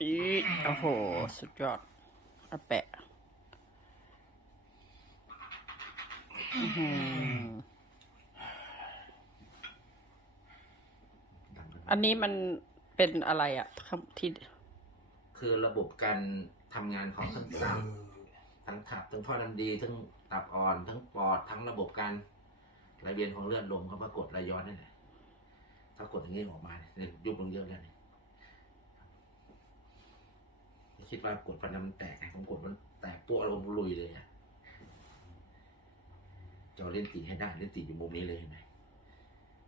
อีโอ้โห สุดยอดอาแปะอื้อหืออันนี้มันเป็นอะไรอะคำที่คือระบบการทำงานของทั้งตับทั้งตับทั้งท่อน้ำดี ทั้งตับอ่อน ทั้งปอด ทั้งระบบการไหลเวียนของเลือดลมเขาปรากฏไหลย้อนนั่นแหละถ้ากดอย่างนี้ออกมาเนี่ยยุบลงเยอะแล้วเนี่ย คิดว่ากดฟันน้ำมันแตกไงผมกดมันแตกตัวลงลุยเลยอะจะเอาเล่นตีให้ได้เล่นตีอยู่มุมนี้เลยเห็นไหม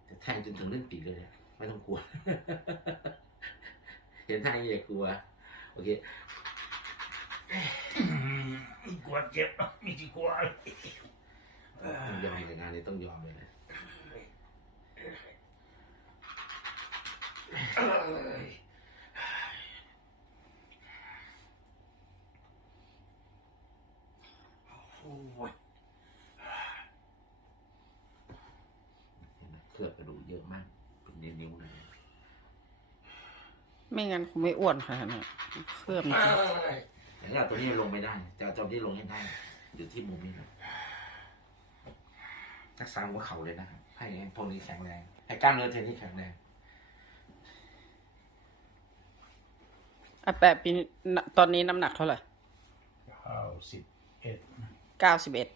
จะแทงจนถึงเล่นตีเลยเนี่ยไม่ต้องกลัว เห็นท่าอย่างนี้อย่ากลัว โอเคไม่กลัวเจ็บไม่ที่กลัวอะไรต้องยอมในงานนี้ต้องยอมเลยนะ เอ้ย โอ้ยเห็นไหมเคลือบกระดูกเยอะมากเป็นนิ้วๆเลย ไม่งั้นคงไม่อ้วนขนาดนั้นเครื่องจริงแต่ถ้าเอาตัวนี้ลงไม่ได้จะเอาตัวนี้ลงให้ได้อยู่ที่มุมนี้นะทักษะหัวเข่าเลยนะครับให้พวกนี้แข็งแรง ให้กล้ามเนื้อเทนนี่แข็งแรงอาแปะปีนตอนนี้น้ำหนักเท่าไหร่เก้าสิบเอ็ด เก้าสิบเอ็ด